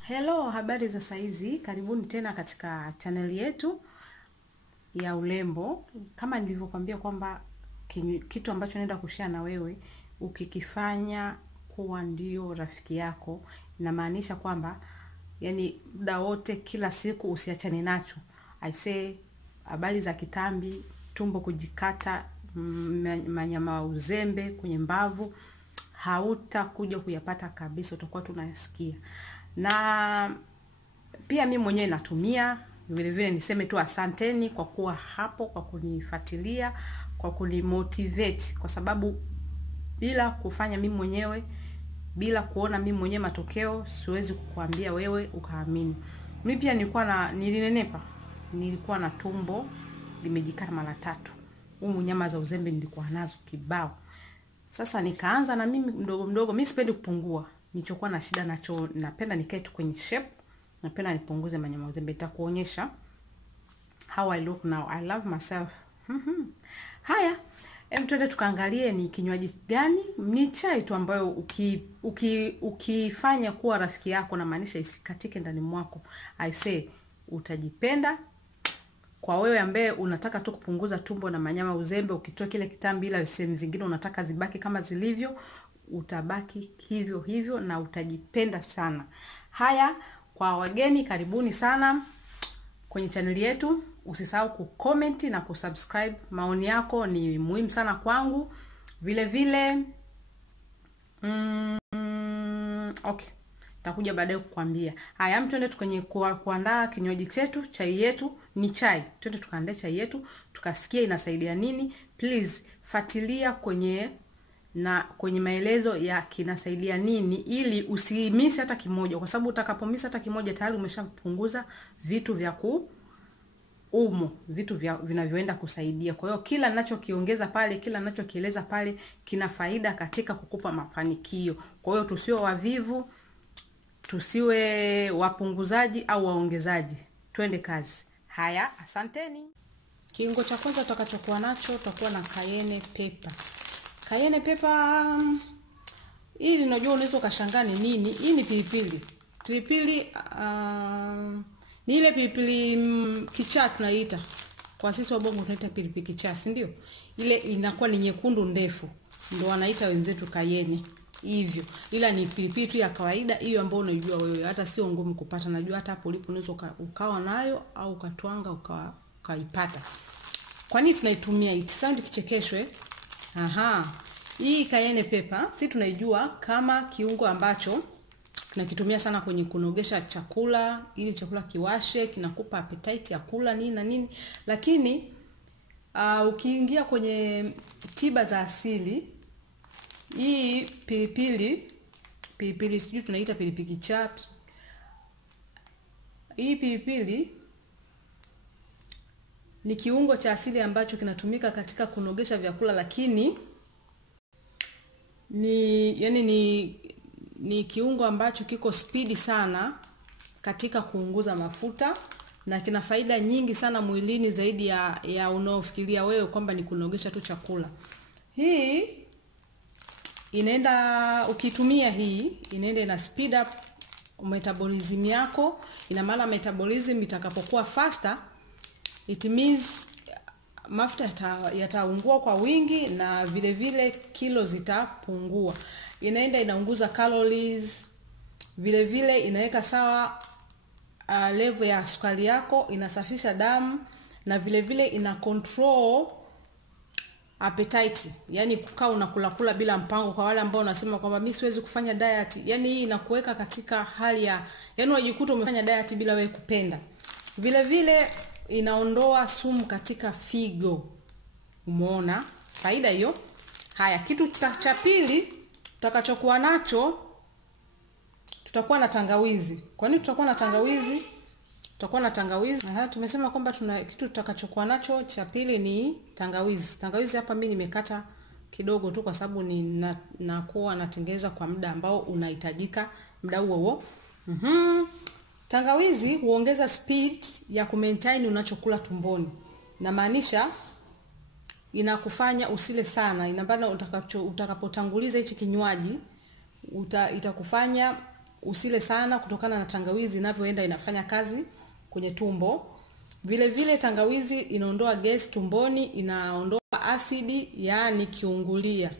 Hello, habari za saizi. Karibuni tena katika channel yetu ya urembo. Kama nilivyokuambia kwamba kitu ambacho naenda kushare na wewe ukikifanya kuwa ndio rafiki yako, inamaanisha kwamba yani muda wote kila siku usiachane nacho. I say habari za kitambi, tumbo kujikata, manyama uzembe kwenye mbavu hautakuja kuyapata kabisa, utakuwa tunasikia. Na pia mimi mwenyewe natumia vile vile. Niseme tu asanteni kwa kuwa hapo, kwa kunifuatilia, kwa kunimotivate, kwa sababu bila kufanya mimi mwenyewe, bila kuona mimi mwenyewe matokeo, siwezi kukuambia wewe ukaamini. Mimi pia nilinenepa, nilikuwa na tumbo limejikata mara 3. Nyama za uzembe nilikuwa nazo kibao. Sasa nikaanza na mimi mdogo mdogo. Mimi sipendi kupungua. Nilichokuwa na shida nacho, napenda nikae tu kwenye shape. Napenda nipunguze manyama uzembe. Nitakuonyesha how I look now. I love myself. Haya, twende tukaangalie ni kinywaji gani. Ni chai tu ambayo ukifanya kuwa rafiki yako, na maanisha isikatike ndani mwako. I say utajipenda. Kwa wewe ambaye unataka tu kupunguza tumbo na manyama uzembe, ukitoa kile kitambi ila sehemu zingine unataka zibaki kama zilivyo, utabaki hivyo hivyo na utajipenda sana. Haya, kwa wageni karibuni sana kwenye channel yetu. Usisahau kucomment na kusubscribe. Maoni yako ni muhimu sana kwangu. Vile vile okay, takuja baadaye kukwambia. Haya, twende kwenye kuandaa kinywaji chetu, chai yetu. Ni chai. Twende tukaandae chai yetu, tukasikia inasaidia nini. Please fuatilia kwenye maelezo ya kinasaidia nini, ili usimisi hata kimoja, kwa sababu utakapomisa hata kimoja tayari umeshapunguza vitu vya vitu vinavyoenda kusaidia. Kwa hiyo kila ninachokiongeza pale, kila ninachokieleza pale kina faida katika kukupa mafanikio. Kwa hiyo tusiwe wavivu, tusiwe wapunguzaji au waongezaji. Twende kazi. Haya, asanteni. Kiungo cha kwanza tutakachokuwa nacho, tutakuwa na cayenne pepper. Cayenne pepper hii unajua unaweza ukashangaa ni nini. Hii ni pilipili. Pilipili ni ile pilipili kichaa tunaita. Kwa sisi wa Bongo tunaita pilipili kichaa, si ndio? Ile inakuwa ni nyekundu ndefu. Ndio wanaita wenzetu cayenne. Hivyo. Ila ni pilipili tu ya kawaida, hiyo ambayo unajua wewe, hata sio ngumu kupata. Najua hata hapo ulipo unaweza ukawa nayo au ukatwanga ukaipata. Kwa nini tunaitumia hii? Sound kichekeshwe. Hii cayenne pepper si tunaijua kama kiungo ambacho tunakitumia sana kwenye kunogesha chakula, ili chakula kiwashe, kinakupa appetite ya kula nini na nini. Lakini ukiingia kwenye tiba za asili, hii pilipili sijui tunaita pilipili kichaa. Hii pilipili ni kiungo cha asili ambacho kinatumika katika kunogesha vyakula, lakini ni kiungo ambacho kiko speedy sana katika kuunguza mafuta, na kina faida nyingi sana mwilini zaidi ya unaofikiria wewe kwamba ni kunogesha tu chakula. Hii inaenda, ukitumia hii inaenda ina speed up metabolism yako. Ina maana metabolism itakapokuwa faster, it means mafuta yataungua kwa wingi, na vile vile kilo zitapungua. Inaenda inaunguza calories, vile vile inaweka sawa level ya sukari yako, inasafisha damu, na vile vile ina control appetite. Yani kukaa unakula bila mpango, kwa wale ambao unasema kwamba mimi siwezi kufanya diet. Yani hii inakuweka katika hali ya unajikuta umefanya diet bila wewe kupenda. Vile vile inaondoa sumu katika figo. Umeona faida hiyo? Haya, kitu cha pili tutakachokuwa nacho, tutakuwa na tangawizi. Kwa nini tutakuwa na tangawizi? Tutakuwa na tangawizi. Tumesema kwamba kitu tutakachokuwa nacho cha pili ni tangawizi. Tangawizi hapa mimi nimekata kidogo tu, kwa sababu nakuwa natengeneza kwa muda ambao unahitajika muda huo. Tangawizi huongeza speed ya kumaintain unachokula tumboni. Na maanisha inakufanya usile sana. Inabana utakapotanguliza hichi kinywaji itakufanya usile sana kutokana na tangawizi inavyoenda inafanya kazi kwenye tumbo. Vile vile tangawizi inaondoa gesi tumboni, inaondoa asidi yani kiungulia.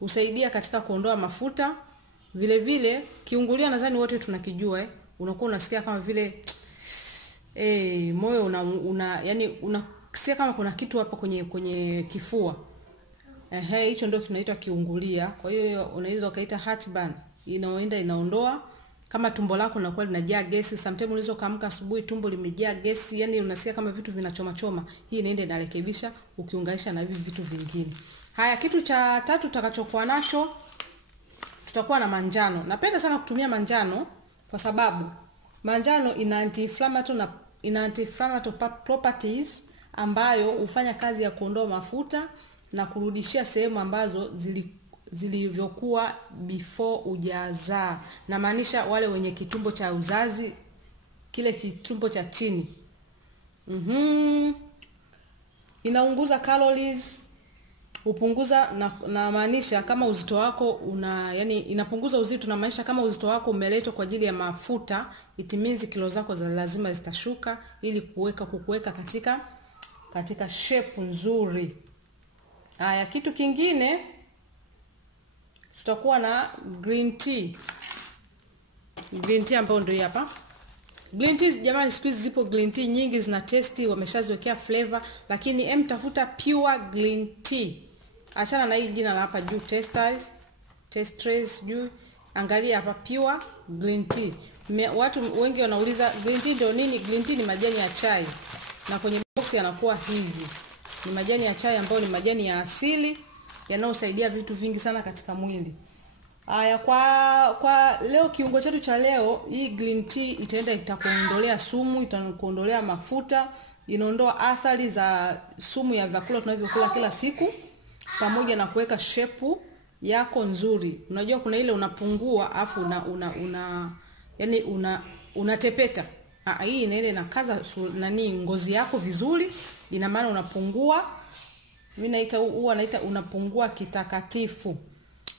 Usaidia katika kuondoa mafuta. Vile vile kiungulia nadhani wote tunakijua unakuwa unasikia kama vile moyo yani unasikia kama kuna kitu hapa kwenye kifua. Hicho ndio kinaitwa kiungulia. Kwa hiyo unaweza ukaita heartburn. Inaondoa kama tumbo lako linakuwa linajaa gesi. Sometimes unaweza kaamka asubuhi tumbo limejaa gesi, yani unasikia kama vitu vinachoma choma. Hii inaenda inarekebisha ukiunganisha na hivi vitu vingine. Haya, kitu cha tatu tutakachokuwa nacho tutakuwa na manjano. Napenda sana kutumia manjano kwa sababu manjano ina anti-inflammatory properties ambayo hufanya kazi ya kuondoa mafuta na kurudishia sehemu ambazo zilivyokuwa before hujazaa. Na maanisha wale wenye kitumbo cha uzazi, kile kitumbo cha chini. Inaunguza calories, upunguza na maanisha kama uzito wako yani inapunguza uzito, na maanisha kama uzito wako umeletwa kwa ajili ya mafuta, it means kilo zako za lazima zitashuka ili kukuweka katika shape nzuri. Haya, kitu kingine tutakuwa na green tea. Green tea ambayo ndio hapa. Green tea jamani, siku hizi zipo green tea nyingi zina testi, wameshaziwekea flavor, lakini tafuta pure green tea. Achana na hii jina la hapa juu testers juu. Angalia hapa pure green tea. Watu wengi wanauliza green tea ndio nini? Green tea ni majani ya chai. Na kwenye box yanakuwa hivi. Ni majani ya chai ambayo ni majani ya asili yanayosaidia vitu vingi sana katika mwili. Haya, kwa leo kiungo chetu cha leo, hii green tea itakuondolea sumu, itakuondolea mafuta, inaondoa athari za sumu ya vyakula tunavyokula kila siku, pamoja na kuweka shepu yako nzuri. Unajua kuna ile unapungua afu unatepeta. Hii ile inakaza ngozi yako vizuri, ina maana unapungua. Mimi naita unapungua kitakatifu.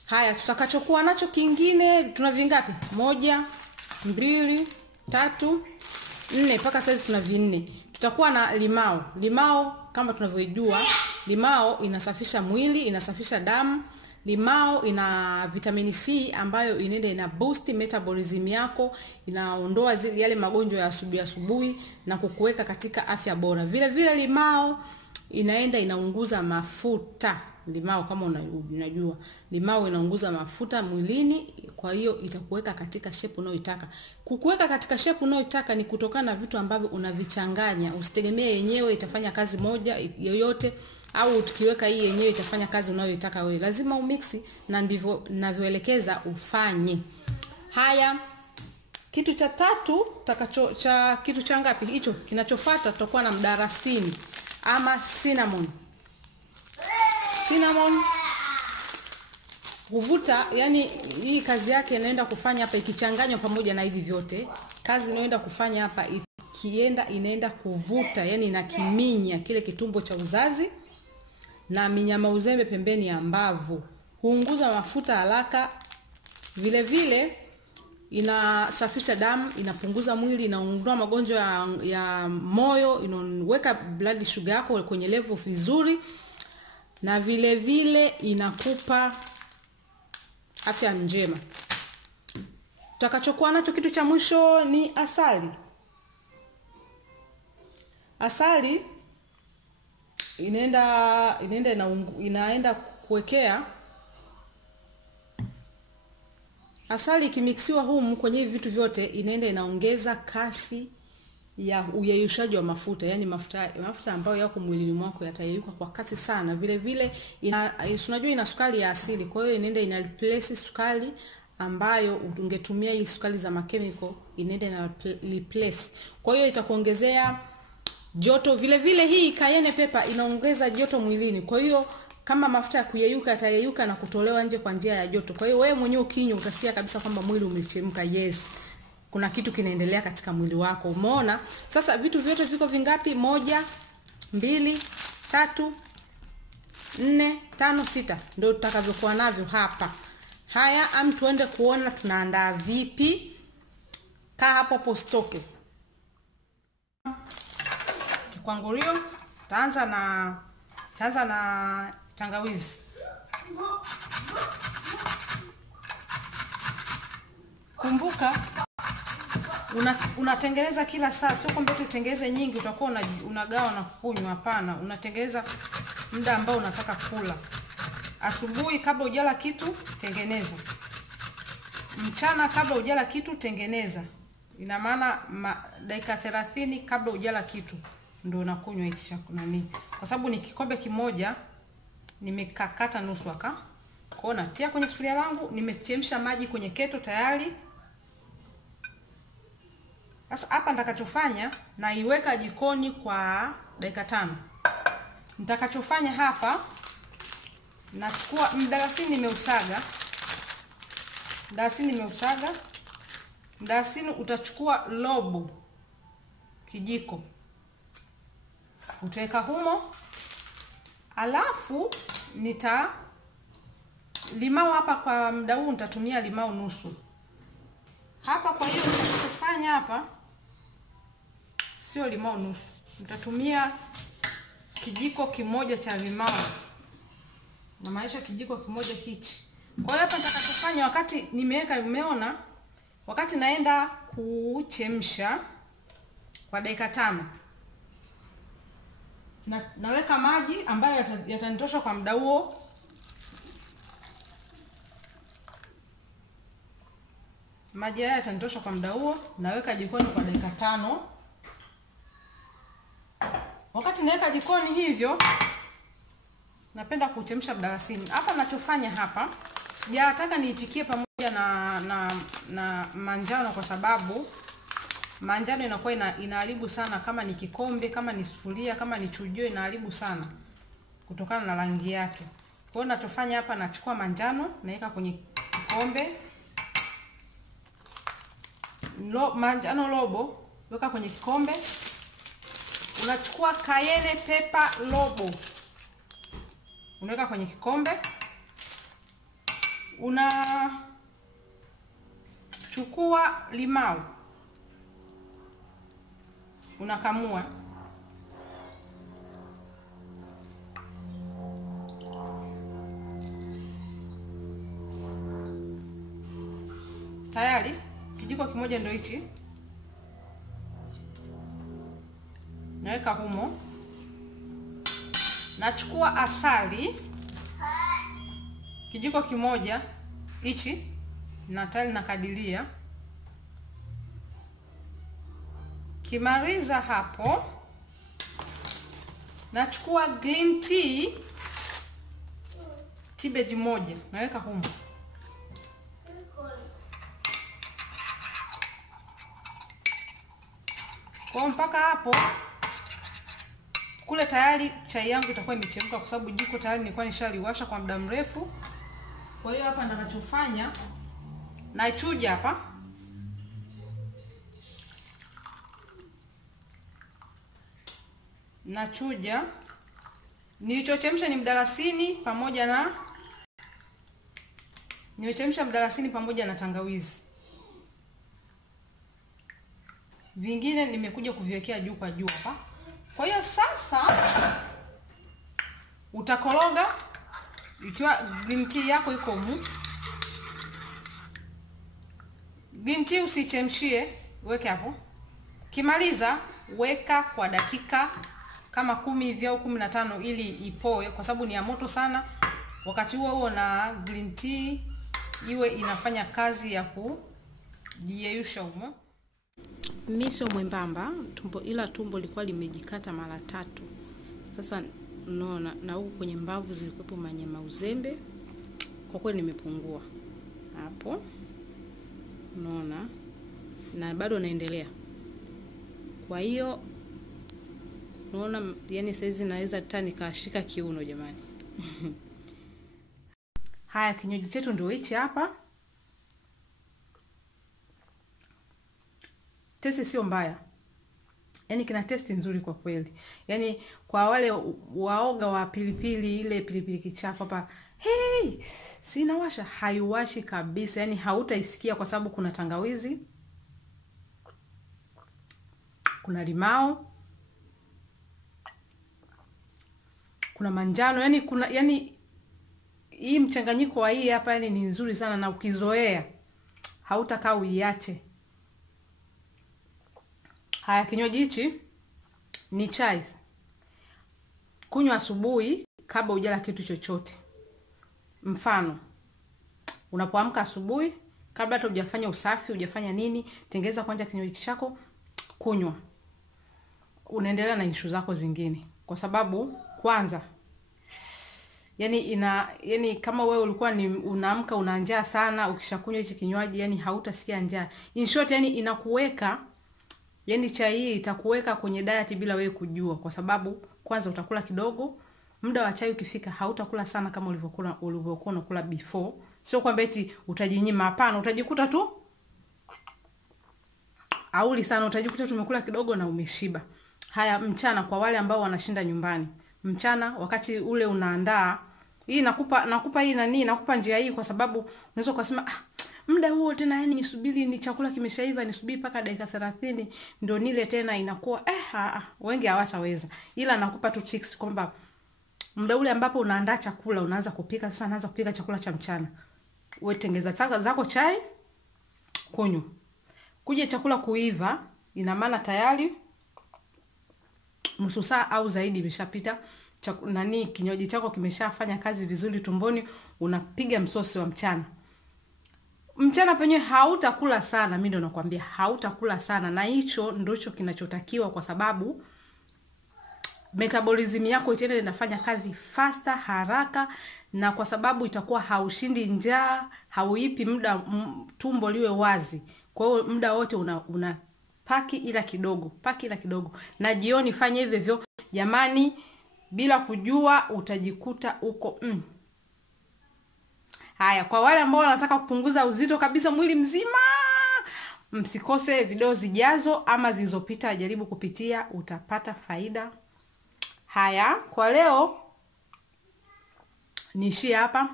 Haya, tutakachokuwa nacho kingine tuna vingapi? 1 2 3 4 mpaka sasa tuna vinne. Tutakuwa na limao. Limao kama tunavyojua, limao inasafisha mwili, inasafisha damu. Limao ina vitamini C ambayo inaenda ina boost metabolism yako, inaondoa yale magonjwa ya asubuhi na kukuweka katika afya bora. Vile vile limao inaenda inaunguza mafuta. Limao kama unajua, limao inaunguza mafuta mwilini, kwa hiyo itakuweka katika shape unayotaka. Kukuweka katika shape unayotaka ni kutokana na vitu ambavyo unavichanganya. Usitegemee yenyewe itafanya kazi moja yoyote, au tukiweka hii yenyewe itafanya kazi unayotaka wewe. Lazima umixi, na ndivyo ninavyoelekeza ufanye. Haya, kitu cha tatu kitu cha ngapi hicho? Kinachofuata tutakuwa na mdarasini ama cinnamon. Cinnamon huvuta, yani hii kazi yake inaenda kufanya hapa ikichanganywa pamoja na hivi vyote. Kazi inaenda kufanya hapa inaenda kuvuta, yani inakiminya kile kitumbo cha uzazi na minyama uzembe pembeni ya mbavu. Huunguza mafuta haraka. Vile vile inasafisha damu, inapunguza mwili, inaondoa magonjwa ya moyo, inaweka blood sugar yako kwenye level vizuri, na vile vile inakupa afya njema. Tutakachokuwa nacho kitu cha mwisho ni asali. Asali inaenda kuwekea. Asali ikimixiwa humu kwenye hivi vitu vyote inaenda inaongeza kasi ya uyeyushaji wa mafuta, yani mafuta ambayo yako mwilini mwako yatayeyuka kwa kasi sana. Vile vile unajua ina sukari ya asili, kwa hiyo inaenda ina replace sukari ambayo ungetumia hii sukari za chemical, inaenda ina replace. Kwa hiyo itakuongezea joto. Vile vile hii cayenne pepper inaongeza joto mwilini. Kwa hiyo kama mafuta ya kuyeyuka yatayeyuka na kutolewa nje kwa njia ya joto. Kwa hiyo wewe mwenyewe ukinywa utasikia kabisa kwamba mwili umechemka. Yes, kuna kitu kinaendelea katika mwili wako. Umeona? Sasa vitu vyote viko vingapi? 1 2 3 4 5 6 ndio tutakavyokuwa navyo hapa. Haya, tuende kuona tunaandaa vipi. Kaa hapo stoke. Kikwangulio, taanza na tangawizi. Kumbuka unatengeneza kila saa, sio kwamba utengeze nyingi utakuwa unagawa na kunywa. Hapana, unatengeneza muda ambao unataka kula. Asubuhi kabla hujala kitu tengeneza. Mchana kabla hujala kitu tengeneza. Ina maana dakika 30 kabla hujala kitu ndio unakunywa hichi chakula nini. Kwa sababu ni kikombe kimoja nimekakata nusu aka. Kwa natia kwenye sufuria langu, nimechemsha maji kwenye keto tayari. Sasa hapa nitakachofanya naiweka jikoni kwa dakika 5. Nitakachofanya hapa nachukua mdalasini nimeusaga. Mdalasini utachukua robo kijiko. Utaweka humo. Alafu limau hapa kwa muda huu nitatumia limau nusu. Hapa kwa hiyo nitakachofanya hapa sio limau nusu. Nitatumia kijiko kimoja cha limau. Na maisha kijiko kimoja hichi. Kwa hiyo hapa nitakachofanya wakati nimeweka, umeona, wakati naenda kuchemsha kwa dakika 5. Naweka maji ambayo yatanitosha kwa muda huo. Maji haya yatanitosha kwa muda huo. Naweka jikoni kwa dakika 5. Wakati naweka jikoni hivyo, napenda kuchemsha mdalasini. Hapa ninachofanya hapa, sijataka niipikie pamoja na manjano kwa sababu manjano inakuwa inaharibu sana, kama ni kikombe, kama ni sufuria, kama ni chujio, inaharibu sana kutokana na rangi yake. Kwa hiyo ninachofanya hapa, nachukua manjano naweka kwenye kikombe. Manjano robo weka kwenye kikombe. Unachukua cayenne pepper robo unaweka kwenye kikombe. Unachukua limau unakamua. Tayari kijiko kimoja ndio hichi. Naweka humo. Nachukua asali kijiko kimoja hichi, na tayari nakadiria. Kimaliza hapo, nachukua green tea tibeji moja naweka humo. Kwa mpaka hapo kule tayari chai yangu itakuwa imechemka, kwa sababu jiko tayari nilikuwa nishaliwasha kwa muda mrefu. Kwa hiyo hapa ninachofanya, naichuja hapa. Nachuja. Nilichochemsha ni mdalasini pamoja na tangawizi. Vingine nimekuja kuviwekea juu kwa juu hapa. Kwa hiyo sasa utakoroga ikiwa green tea yako iko humu. Green tea usichemshie, weke hapo. Kimaliza weka kwa dakika kama 10 hivi au 15 ili ipoe, kwa sababu ni ya moto sana. Wakati huo na green tea iwe inafanya kazi ya kujiyeyusha humo. Mimi sio mwembamba, ila tumbo lilikuwa limejikata mara 3. Sasa unaona, na huko kwenye mbavu zilikuwepo manyama uzembe. Kwa kweli nimepungua hapo. Unaona? Na bado naendelea. Kwa hiyo unaona, yani saizi naweza hata nikashika kiuno jamani. Haya, kinywaji chetu ndio hichi hapa. Testi sio mbaya. Yaani kina testi nzuri kwa kweli. Yaani kwa wale waoga wa pilipili, ile pilipili kichapo hapa, hey, sinawasha. Haiwashi kabisa, yani hautaisikia kwa sababu kuna tangawizi, kuna limao, kuna manjano, yani kuna, yani hii mchanganyiko wa hii hapa yani ni nzuri sana, na ukizoea hautakaa uiache. Haya, kinywaji hichi ni chai. Kunywa asubuhi kabla hujala kitu chochote. Mfano, unapoamka asubuhi kabla hata hujafanya usafi, hujafanya nini, tengeza kwanza kinywaji chako, kunywa. Unaendelea na issue zako zingine. Kwa sababu kwanza yani kama wewe ulikuwa ni unaamka una njaa sana, ukishakunywa hichi kinywaji yani hautasikia njaa. In short, yani inakuweka, yani chai hii itakuweka kwenye diet bila wewe kujua, kwa sababu kwanza utakula kidogo. Muda wa chai ukifika hautakula sana kama ulivyokuwa unakula before. Sio kwamba eti utajinyima, hapana, utajikuta tu auli sana, utajikuta tumekula kidogo na umeshiba. Haya, mchana, kwa wale ambao wanashinda nyumbani, mchana wakati ule unaandaa, hii nakupa hii nani, nakupa njia hii kwa sababu unaweza kusema muda huo tena yani nisubiri ni chakula kimeshaiva, nisubiri paka dakika 30 ndio nile tena, inakuwa wengi hawataweza. Ila nakupa tu tricks kwamba muda ule ambapo unaandaa chakula, unaanza kupika, sasa naanza kupika chakula cha mchana, wewe tengeza zako chai, kunywa. Kuja chakula kuiva, ina maana tayari nusu saa au zaidi imeshapita, kinywaji chako kimeshafanya kazi vizuri tumboni, unapiga msosi wa mchana. Mchana penyewe hautakula sana, mimi ndo nakwambia hautakula sana, na hicho ndicho kinachotakiwa kwa sababu metabolism yako itaenda inafanya kazi faster, haraka, na kwa sababu itakuwa haushindi njaa, hauipi muda tumbo liwe wazi. Kwa hiyo muda wote una paki ila kidogo, Na jioni fanya hivyo hivyo. Jamani, bila kujua utajikuta uko Haya, kwa wale ambao wanataka kupunguza uzito kabisa mwili mzima, msikose video zijazo ama zilizopita, jaribu kupitia, utapata faida. Haya, kwa leo niishie hapa.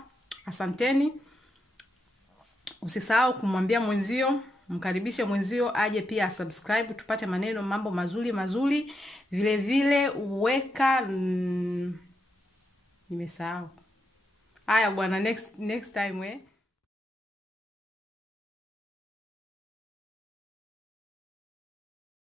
Asanteni. Usisahau kumwambia mwenzio, mkaribishe mwenzio aje pia subscribe, tupate mambo mazuri. Vile vile uweka nimesahau. Haya bwana, next time